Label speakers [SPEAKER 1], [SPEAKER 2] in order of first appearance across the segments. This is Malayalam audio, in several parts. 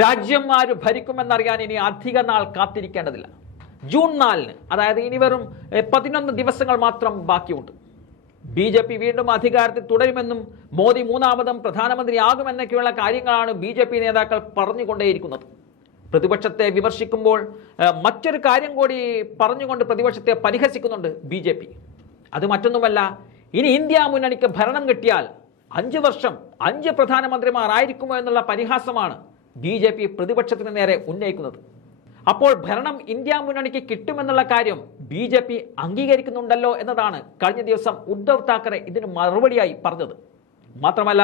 [SPEAKER 1] രാജ്യം ഭരിക്കുമെന്നറിയാൻ ഇനി അധിക നാൾ കാത്തിരിക്കേണ്ടതില്ല. ജൂൺ നാലിന് അതായത് ഇനി വെറും പതിനൊന്ന് ദിവസങ്ങൾ മാത്രം ബാക്കിയുണ്ട്. ബി ജെ പി വീണ്ടും അധികാരത്തിൽ തുടരുമെന്നും മോദി മൂന്നാമതും പ്രധാനമന്ത്രിയാകുമെന്നൊക്കെയുള്ള കാര്യങ്ങളാണ് ബി ജെ പി നേതാക്കൾ പറഞ്ഞുകൊണ്ടേയിരിക്കുന്നത്. പ്രതിപക്ഷത്തെ വിമർശിക്കുമ്പോൾ മറ്റൊരു കാര്യം കൂടി പറഞ്ഞുകൊണ്ട് പ്രതിപക്ഷത്തെ പരിഹസിക്കുന്നുണ്ട് ബി ജെ പി. അത് മറ്റൊന്നുമല്ല ഇനി ഇന്ത്യ മുന്നണിക്ക് ഭരണം കിട്ടിയാൽ അഞ്ച് വർഷം അഞ്ച് പ്രധാനമന്ത്രിമാർ ആയിരിക്കുമോ എന്നുള്ള പരിഹാസമാണ് ബി ജെ പി പ്രതിപക്ഷത്തിന് നേരെ ഉന്നയിക്കുന്നത്. അപ്പോൾ ഭരണം ഇന്ത്യ മുന്നണിക്ക് കിട്ടുമെന്നുള്ള കാര്യം ബി ജെ പി അംഗീകരിക്കുന്നുണ്ടല്ലോ എന്നതാണ് കഴിഞ്ഞ ദിവസം ഉദ്ധവ് താക്കറെ ഇതിന് മറുപടിയായി പറഞ്ഞത്. മാത്രമല്ല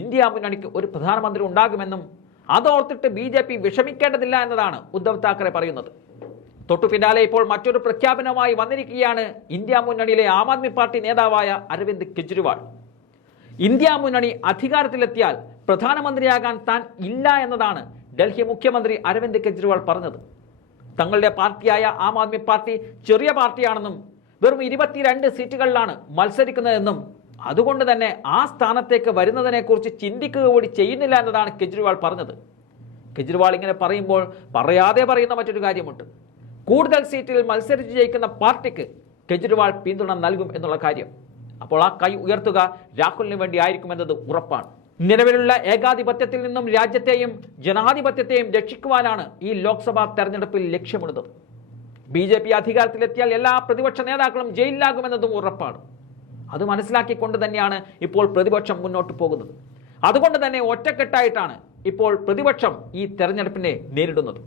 [SPEAKER 1] ഇന്ത്യ മുന്നണിക്ക് ഒരു പ്രധാനമന്ത്രി ഉണ്ടാകുമെന്നും അതോർത്തിട്ട് ബി ജെ പി വിഷമിക്കേണ്ടതില്ല എന്നതാണ് ഉദ്ധവ് താക്കറെ പറയുന്നത്. തൊട്ടു പിന്നാലെ ഇപ്പോൾ മറ്റൊരു പ്രഖ്യാപനവുമായി വന്നിരിക്കുകയാണ് ഇന്ത്യ മുന്നണിയിലെ ആം ആദ്മി പാർട്ടി നേതാവായ അരവിന്ദ് കെജ്രിവാൾ. ഇന്ത്യ മുന്നണി അധികാരത്തിലെത്തിയാൽ പ്രധാനമന്ത്രിയാകാൻ താൻ ഇല്ല എന്നതാണ് ഡൽഹി മുഖ്യമന്ത്രി അരവിന്ദ് കെജ്രിവാൾ പറഞ്ഞത്. തങ്ങളുടെ പാർട്ടിയായ ആം ആദ്മി പാർട്ടി ചെറിയ പാർട്ടിയാണെന്നും വെറും ഇരുപത്തിരണ്ട് സീറ്റുകളിലാണ് മത്സരിക്കുന്നതെന്നും അതുകൊണ്ട് തന്നെ ആ സ്ഥാനത്തേക്ക് വരുന്നതിനെക്കുറിച്ച് ചിന്തിക്കുക കൂടി ചെയ്യുന്നില്ല എന്നതാണ് കെജ്രിവാൾ പറഞ്ഞത്. കെജ്രിവാൾ ഇങ്ങനെ പറയുമ്പോൾ പറയാതെ പറയുന്ന മറ്റൊരു കാര്യമുണ്ട്. കൂടുതൽ സീറ്റിൽ മത്സരിച്ച് ജയിക്കുന്ന പാർട്ടിക്ക് കെജ്രിവാൾ പിന്തുണ നൽകും എന്നുള്ള കാര്യം. അപ്പോൾ ആ കൈ ഉയർത്തുക രാഹുലിന് വേണ്ടി ആയിരിക്കുമെന്നത് ഉറപ്പാണ്. നിലവിലുള്ള ഏകാധിപത്യത്തിൽ നിന്നും രാജ്യത്തെയും ജനാധിപത്യത്തെയും രക്ഷിക്കുവാനാണ് ഈ ലോക്സഭാ തെരഞ്ഞെടുപ്പിൽ ലക്ഷ്യമിടുന്നത്. ബി ജെ പി അധികാരത്തിലെത്തിയാൽ എല്ലാ പ്രതിപക്ഷ നേതാക്കളും ജയിലിലാകുമെന്നതും ഉറപ്പാണ്. അത് മനസ്സിലാക്കിക്കൊണ്ട് തന്നെയാണ് ഇപ്പോൾ പ്രതിപക്ഷം മുന്നോട്ട് പോകുന്നത്. അതുകൊണ്ട് തന്നെ ഒറ്റക്കെട്ടായിട്ടാണ് ഇപ്പോൾ പ്രതിപക്ഷം ഈ തെരഞ്ഞെടുപ്പിനെ നേരിടുന്നത്.